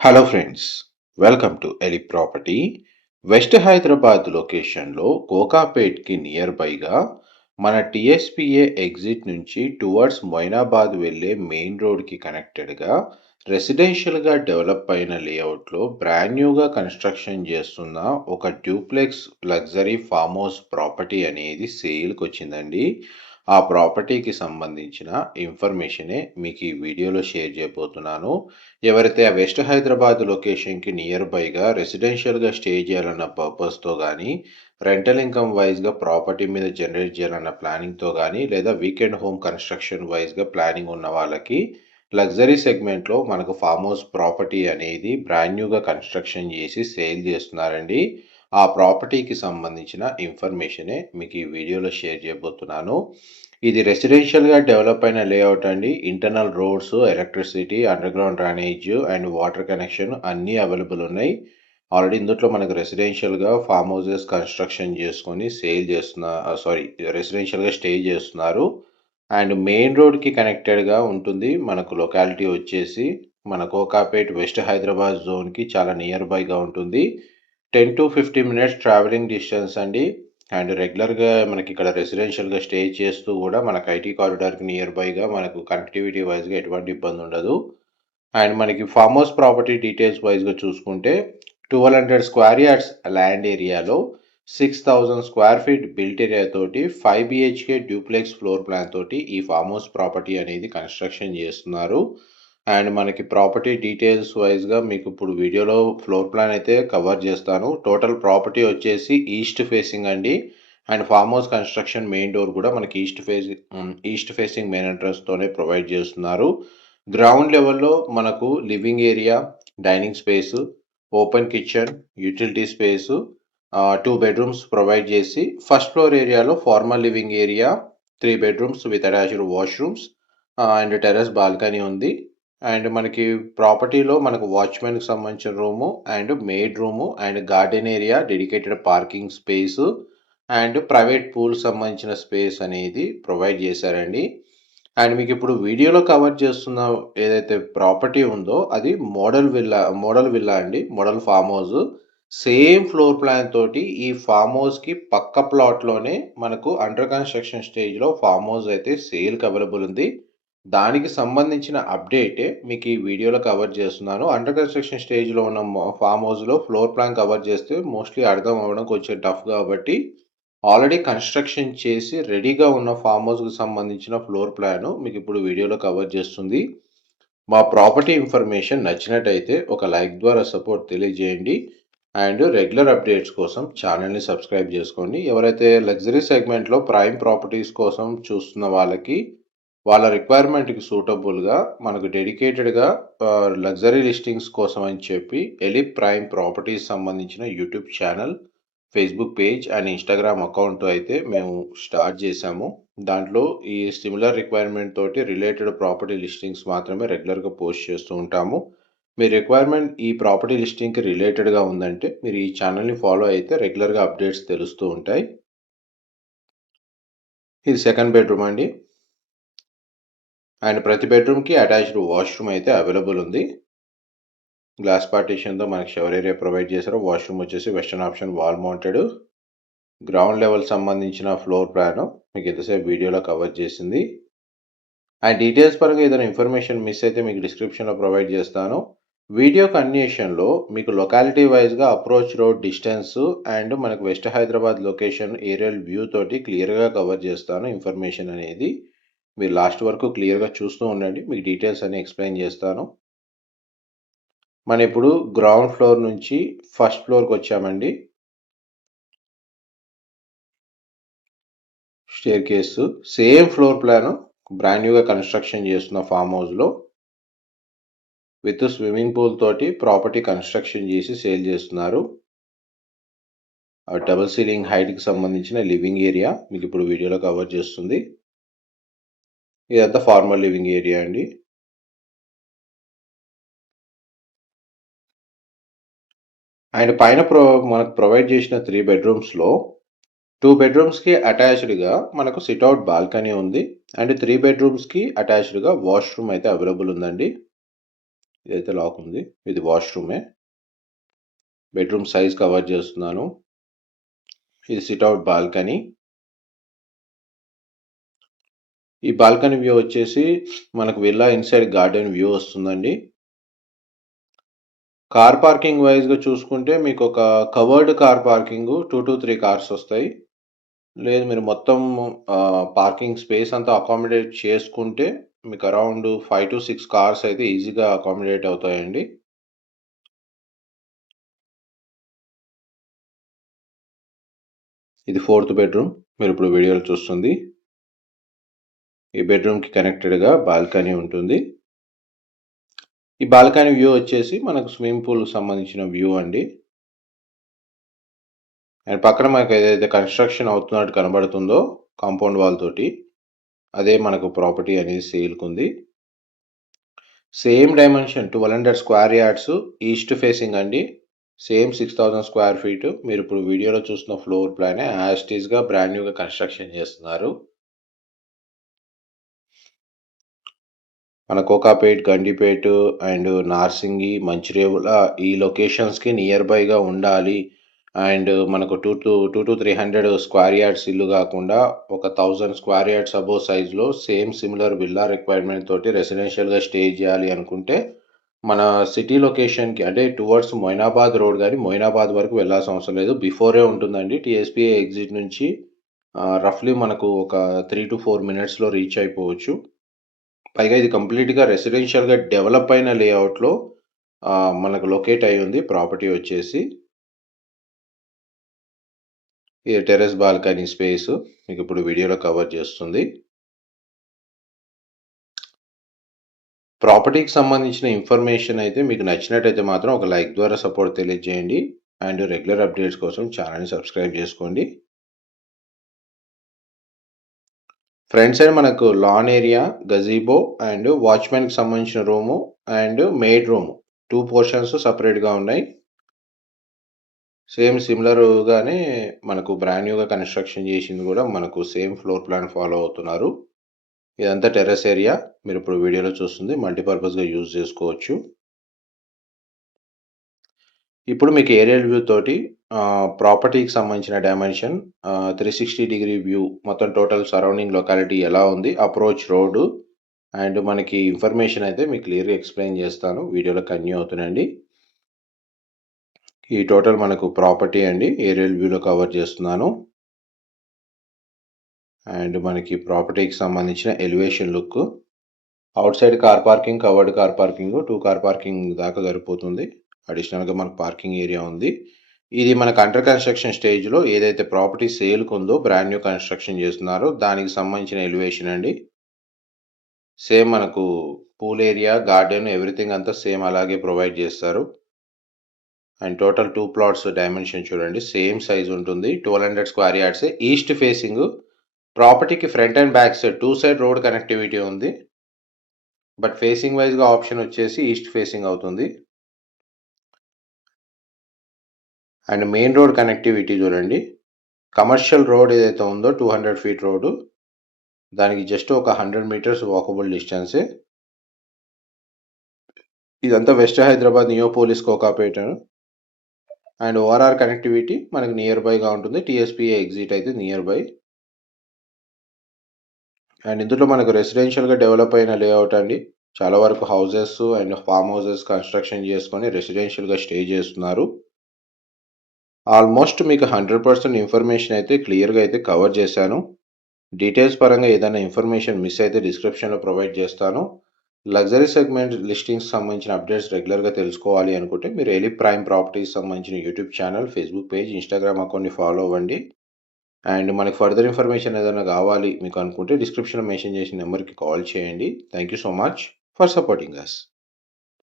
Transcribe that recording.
Hello friends, welcome to ఎలి property. West Hyderabad లొకేషన్లో కోకాపేట్కి నియర్ బైగా మన టిఎస్పిఏ ఎగ్జిట్ నుంచి టువర్డ్స్ మొయినాబాద్ వెళ్ళే మెయిన్ రోడ్కి కనెక్టెడ్గా రెసిడెన్షియల్గా డెవలప్ అయిన లేఅవుట్లో బ్రాండ్ న్యూగా కన్స్ట్రక్షన్ చేస్తున్న ఒక duplex luxury farm house property అనేది సేల్కి వచ్చిందండి. ఆ ప్రాపర్టీకి సంబంధించిన ఇన్ఫర్మేషనే మీకు ఈ వీడియోలో షేర్ చేయబోతున్నాను. ఎవరైతే ఆ వెస్ట్ హైదరాబాద్ లొకేషన్కి నియర్ బైగా రెసిడెన్షియల్గా స్టే చేయాలన్న పర్పస్తో కానీ, రెంటల్ ఇన్కమ్ వైజ్గా ప్రాపర్టీ మీద జనరేట్ చేయాలన్న ప్లానింగ్తో కానీ, లేదా వీకెండ్ హోమ్ కన్స్ట్రక్షన్ వైజ్గా ప్లానింగ్ ఉన్న వాళ్ళకి లగ్జరీ సెగ్మెంట్లో మనకు ఫామ్ హౌస్ ప్రాపర్టీ అనేది బ్రాండ్ న్యూగా కన్స్ట్రక్షన్ చేసి సేల్ చేస్తున్నారండి. ఆ ప్రాపర్టీకి సంబంధించిన ఇన్ఫర్మేషనే మీకు ఈ వీడియోలో షేర్ చేయబోతున్నాను. ఇది రెసిడెన్షియల్గా డెవలప్ అయిన లేఅవుట్ అండి. Internal roads, electricity, underground drainage and water connection అన్నీ అవైలబుల్ ఉన్నాయి. ఆల్రెడీ ఇందులో మనకు రెసిడెన్షియల్గా ఫామ్ హౌసెస్ కన్స్ట్రక్షన్ చేసుకొని సేల్ రెసిడెన్షియల్గా స్టే చేస్తున్నారు. అండ్ మెయిన్ రోడ్కి కనెక్టెడ్గా ఉంటుంది. మనకు లొకాలిటీ వచ్చేసి మన కోకాపేట్ వెస్ట్ హైదరాబాద్ జోన్కి చాలా నియర్ బైగా ఉంటుంది. 10 to 15 మినిట్స్ ట్రావెలింగ్ డిస్టెన్స్ అండి. అండ్ రెగ్యులర్గా మనకి ఇక్కడ రెసిడెన్షియల్గా స్టే చేస్తూ కూడా మనకు ఐటీ కారిడార్కి నియర్ బైగా మనకు కనెక్టివిటీ వైజ్గా ఎటువంటి ఇబ్బంది ఉండదు. అండ్ మనకి ఫామ్ హౌస్ ప్రాపర్టీ డీటెయిల్స్ వైజ్గా చూసుకుంటే 1200 స్క్వేర్ యార్డ్స్ ల్యాండ్ ఏరియాలో 6000 స్క్వేర్ ఫీట్ బిల్ట్ ఏరియా తోటి 5 BHK డ్యూప్లెక్స్ ఫ్లోర్ ప్లాన్ తోటి ఈ ఫామ్ హౌస్ ప్రాపర్టీ అనేది కన్స్ట్రక్షన్ చేస్తున్నారు. అండ్ మనకి ప్రాపర్టీ డీటెయిల్స్ వైజ్గా మీకు ఇప్పుడు వీడియోలో ఫ్లోర్ ప్లాన్ అయితే కవర్ చేస్తాను. టోటల్ ప్రాపర్టీ వచ్చేసి ఈస్ట్ ఫేసింగ్ అండి. And farm house construction main door కూడా మనకి ఈస్ట్ ఫేసింగ్ మెయిన్ ఎంట్రన్స్తోనే ప్రొవైడ్ చేస్తున్నారు. గ్రౌండ్ లెవెల్లో మనకు living area, dining space, open kitchen, utility space, 2 bedrooms provide చేసి ఫస్ట్ ఫ్లోర్ ఏరియాలో formal living area, 3 bedrooms with attached washrooms and terrace balcony ఉంది. And మనకి ప్రాపర్టీలో మనకు వాచ్మెన్కి సంబంధించిన room and maid room and garden area, dedicated parking space and private pool సంబంధించిన space అనేది ప్రొవైడ్ చేశారండి. అండ్ మీకు ఇప్పుడు వీడియోలో కవర్ చేస్తున్న ఏదైతే ప్రాపర్టీ ఉందో అది మోడల్ విల్లా అండి. Model farm house same floor plan తోటి ఈ ఫామ్ హౌస్కి పక్క ప్లాట్లోనే మనకు అండర్ కన్స్ట్రక్షన్ స్టేజ్లో ఫామ్ హౌస్ అయితే సేల్కి అవైలబుల్ ఉంది. దానికి సంబంధించిన అప్డేటే మీకు ఈ వీడియోలో కవర్ చేస్తున్నాను. అండర్ కన్స్ట్రక్షన్ స్టేజ్లో ఉన్న ఫామ్ హౌస్లో ఫ్లోర్ ప్లాన్ కవర్ చేస్తే మోస్ట్లీ అర్థం అవ్వడం కొంచెం టఫ్ కాబట్టి ఆల్రెడీ కన్స్ట్రక్షన్ చేసి రెడీగా ఉన్న ఫామ్ హౌస్కి సంబంధించిన ఫ్లోర్ ప్లాన్ మీకు ఇప్పుడు వీడియోలో కవర్ చేస్తుంది. మా ప్రాపర్టీ ఇన్ఫర్మేషన్ నచ్చినట్టయితే ఒక లైక్ ద్వారా సపోర్ట్ తెలియజేయండి. అండ్ రెగ్యులర్ అప్డేట్స్ కోసం ఛానల్ని సబ్స్క్రైబ్ చేసుకోండి. ఎవరైతే లగ్జరీ సెగ్మెంట్లో ప్రైమ్ ప్రాపర్టీస్ కోసం చూస్తున్న వాళ్ళకి వాళ్ళ రిక్వైర్మెంట్కి సూటబుల్గా మనకు డెడికేటెడ్గా లగ్జరీ లిస్టింగ్స్ కోసం అని చెప్పి ఎలి ప్రైమ్ ప్రాపర్టీస్ సంబంధించిన YouTube channel, Facebook page and Instagram account అయితే మేము స్టార్ట్ చేశాము. దాంట్లో ఈ సిమిలర్ రిక్వైర్మెంట్ తోటి రిలేటెడ్ ప్రాపర్టీ లిస్టింగ్స్ మాత్రమే రెగ్యులర్గా పోస్ట్ చేస్తూ ఉంటాము. మీ రిక్వైర్మెంట్ ఈ ప్రాపర్టీ లిస్టింగ్కి రిలేటెడ్గా ఉందంటే మీరు ఈ ఛానల్ని ఫాలో అయితే రెగ్యులర్గా అప్డేట్స్ తెలుస్తూ ఉంటాయి. ఇది సెకండ్ బెడ్రూమ్ అండి. అండ్ ప్రతి బెడ్రూమ్కి అటాచ్డ్ వాష్రూమ్ అయితే అవైలబుల్ ఉంది. గ్లాస్ పార్టీషన్తో మనకి షవర్ ఏరియా ప్రొవైడ్ చేశారు. వాష్రూమ్ వచ్చేసి western option wall mounted. Ground level సంబంధించిన ఫ్లోర్ ప్లాన్ మీకు ఎంతసేపు వీడియోలో కవర్ చేసింది. అండ్ డీటెయిల్స్ పరంగా ఏదైనా ఇన్ఫర్మేషన్ మిస్ అయితే మీకు డిస్క్రిప్షన్లో ప్రొవైడ్ చేస్తాను. వీడియో కంటిన్యూషన్లో మీకు లొకాలిటీ వైజ్గా అప్రోచ్ రోడ్ డిస్టెన్స్ అండ్ మనకు west Hyderabad location aerial view తోటి క్లియర్గా కవర్ చేస్తాను. ఇన్ఫర్మేషన్ అనేది మీరు లాస్ట్ వరకు క్లియర్గా చూస్తూ ఉండండి. మీకు డీటెయిల్స్ అన్ని ఎక్స్ప్లెయిన్ చేస్తాను. మనం ఇప్పుడు గ్రౌండ్ ఫ్లోర్ నుంచి ఫస్ట్ ఫ్లోర్కి వచ్చామండి. Staircase same floor plan brand న్యూగా కన్స్ట్రక్షన్ చేస్తున్న ఫామ్ హౌస్లో విత్ స్విమ్మింగ్ పూల్ తోటి ప్రాపర్టీ కన్స్ట్రక్షన్ చేసి సేల్ చేస్తున్నారు. డబుల్ సీలింగ్ హైట్కి సంబంధించిన లివింగ్ ఏరియా మీకు ఇప్పుడు వీడియోలో కవర్ చేస్తుంది. ఇదంతా ఫార్మల్ లివింగ్ ఏరియా అండి. అండ్ పైన మనకు ప్రొవైడ్ చేసిన 3 బెడ్రూమ్స్లో 2 బెడ్రూమ్స్కి అటాచ్డ్గా మనకు సిట్అవుట్ బాల్కనీ ఉంది. అండ్ 3 బెడ్రూమ్స్కి అటాచ్డ్గా వాష్రూమ్ అయితే అవైలబుల్ ఉందండి. ఇదైతే లాక్ ఉంది. ఇది వాష్రూమే. బెడ్రూమ్ సైజ్ కవర్ చేస్తున్నాను. ఇది సిట్అవుట్ బాల్కనీ. ఈ బాల్కనీ వ్యూ వచ్చేసి మనకు విల్లా ఇన్సైడ్ గార్డెన్ వ్యూ వస్తుందండి. కార్ పార్కింగ్ వైజ్గా చూసుకుంటే మీకు ఒక covered car parking 2 to 3 cars వస్తాయి. లేదు మీరు మొత్తం పార్కింగ్ స్పేస్ అంతా అకామిడేట్ చేసుకుంటే మీకు అరౌండ్ 5 to 6 కార్స్ అయితే ఈజీగా అకామిడేట్ అవుతాయండి. ఇది 4th బెడ్రూమ్ మీరు ఇప్పుడు వీడియోలో చూస్తుంది. ఈ బెడ్రూమ్కి కనెక్టెడ్గా బాల్కనీ ఉంటుంది. ఈ బాల్కనీ వ్యూ వచ్చేసి మనకు స్విమ్మింగ్ పూల్ సంబంధించిన వ్యూ అండి. అండ్ పక్కన మనకు ఏదైతే కన్స్ట్రక్షన్ అవుతున్నట్టు కనబడుతుందో కాంపౌండ్ వాల్ తోటి, అదే మనకు ప్రాపర్టీ అనేది సేల్కి ఉంది. Same dimension 1200 square yards east facing అండి. Same 6000 square feet. మీరు ఇప్పుడు వీడియోలో చూస్తున్న ఫ్లోర్ ప్లానే యాజ్ ఇట్ ఈస్గా బ్రాండ్ న్యూగా కన్స్ట్రక్షన్ చేస్తున్నారు. మన కోకాపేట్, గండిపేట్ అండ్ నార్సింగి, మంచిర్యాల ఈ లొకేషన్స్కి నియర్ బైగా ఉండాలి. అండ్ మనకు 2 to 300 స్క్వేర్ యార్డ్స్ ఇల్లు కాకుండా ఒక 1000 స్క్వేర్ యార్డ్స్ అబోవ్ సైజ్లో సేమ్ సిమిలర్ విల్లా రిక్వైర్మెంట్ తోటి రెసిడెన్షియల్గా స్టే చేయాలి అనుకుంటే మన సిటీ లొకేషన్కి అంటే టువర్డ్స్ మొయినాబాద్ రోడ్ కానీ మొయినాబాద్ వరకు వెళ్ళాల్సిన అవసరం లేదు. బిఫోరే ఉంటుందండి. టీఎస్పీఏ ఎగ్జిట్ నుంచి రఫ్లీ మనకు ఒక 3 to 4 మినిట్స్లో రీచ్ అయిపోవచ్చు. పైగా ఇది కంప్లీట్గా రెసిడెన్షియల్గా డెవలప్ అయిన లేఅవుట్లో మనకు లొకేట్ అయి ఉంది ప్రాపర్టీ వచ్చేసి. ఈ టెర్రస్ బాల్కనీ స్పేస్ మీకు ఇప్పుడు వీడియోలో కవర్ చేస్తుంది. ప్రాపర్టీకి సంబంధించిన ఇన్ఫర్మేషన్ అయితే మీకు నచ్చినట్టయితే మాత్రం ఒక లైక్ ద్వారా సపోర్ట్ తెలియజేయండి. అండ్ రెగ్యులర్ అప్డేట్స్ కోసం ఛానల్ని సబ్స్క్రైబ్ చేసుకోండి. ఫ్రంట్ సైడ్ మనకు లాన్ ఏరియా, గజీబో అండ్ వాచ్మెన్కి సంబంధించిన room and maid room 2 portions సపరేట్గా ఉన్నాయి. సేమ్ సిమిలర్గానే మనకు బ్రాండ్ న్యూగా కన్స్ట్రక్షన్ చేసింది కూడా మనకు సేమ్ ఫ్లోర్ ప్లాన్ ఫాలో అవుతున్నారు. ఇదంతా టెర్రస్ ఏరియా మీరు ఇప్పుడు వీడియోలో చూస్తుంది. మల్టీపర్పస్గా యూజ్ చేసుకోవచ్చు. ఇప్పుడు మీకు ఏరియల్ వ్యూ తోటి ప్రాపర్టీకి సంబంధించిన డైమెన్షన్ 360 డిగ్రీ వ్యూ మొత్తం టోటల్ సరౌండింగ్ లొకాలిటీ ఎలా ఉంది, అప్రోచ్ రోడ్డు అండ్ మనకి ఇన్ఫర్మేషన్ అయితే మీకు క్లియర్గా ఎక్స్ప్లెయిన్ చేస్తాను. వీడియోలో కంటిన్యూ అవుతుందండి. ఈ టోటల్ మనకు ప్రాపర్టీ అండి ఏరియల్ వ్యూలో కవర్ చేస్తున్నాను. అండ్ మనకి ప్రాపర్టీకి సంబంధించిన elevation look, out side car parking, covered car parking, 2 car parking దాకా సరిపోతుంది. అడిషనల్గా మనకు పార్కింగ్ ఏరియా ఉంది. ఇది మనకు అండర్ కన్స్ట్రక్షన్ స్టేజ్లో ఏదైతే ప్రాపర్టీ సేల్కి ఉందో బ్రాండ్ న్యూ కన్స్ట్రక్షన్ చేస్తున్నారో దానికి సంబంధించిన ఎలివేషన్ అండి. సేమ్ మనకు పూల్ ఏరియా, గార్డెన్ ఎవ్రీథింగ్ అంతా సేమ్ అలాగే ప్రొవైడ్ చేస్తారు. అండ్ టోటల్ 2 ప్లాట్స్ డైమెన్షన్ చూడండి సేమ్ సైజ్ ఉంటుంది. 1200 స్క్వేర్ యార్డ్స్ ఈస్ట్ ఫేసింగ్. ప్రాపర్టీకి front and back side 2 side road connectivity ఉంది. బట్ ఫేసింగ్ వైజ్గా ఆప్షన్ వచ్చేసి ఈస్ట్ ఫేసింగ్ అవుతుంది. అండ్ మెయిన్ రోడ్ కనెక్టివిటీ చూడండి. కమర్షియల్ రోడ్ ఏదైతే ఉందో 200 ఫీట్ రోడ్డు, దానికి జస్ట్ ఒక 100 మీటర్స్ వాకబుల్ డిస్టెన్సే. ఇదంతా west Hyderabad Neopolis Kokapeta. And ORR connectivity మనకు నియర్ బైగా ఉంటుంది. టీఎస్పీఏ ఎగ్జిట్ అయితే నియర్ బై. అండ్ ఇందులో మనకు రెసిడెన్షియల్గా డెవలప్ అయిన లేఅవుట్ అండి. చాలా వరకు houses and farm houses construction చేసుకొని రెసిడెన్షియల్గా స్టే చేస్తున్నారు. ఆల్మోస్ట్ మీకు 100% ఇన్ఫర్మేషన్ అయితే క్లియర్గా అయితే కవర్ చేశాను. డీటెయిల్స్ పరంగా ఏదైనా ఇన్ఫర్మేషన్ మిస్ అయితే డిస్క్రిప్షన్లో ప్రొవైడ్ చేస్తాను. లగ్జరీ సెగ్మెంట్ లిస్టింగ్స్ సంబంధించిన అప్డేట్స్ రెగ్యులర్గా తెలుసుకోవాలి అనుకుంటే మీరు ఎలి ప్రైమ్ ప్రాపర్టీస్ సంబంధించిన YouTube channel, Facebook page, Instagram అకౌంట్ని ఫాలో అవ్వండి. అండ్ మనకి ఫర్దర్ ఇన్ఫర్మేషన్ ఏదైనా కావాలి మీకు అనుకుంటే డిస్క్రిప్షన్లో మెన్షన్ చేసిన నెంబర్కి కాల్ చేయండి. Thank you so much for supporting us.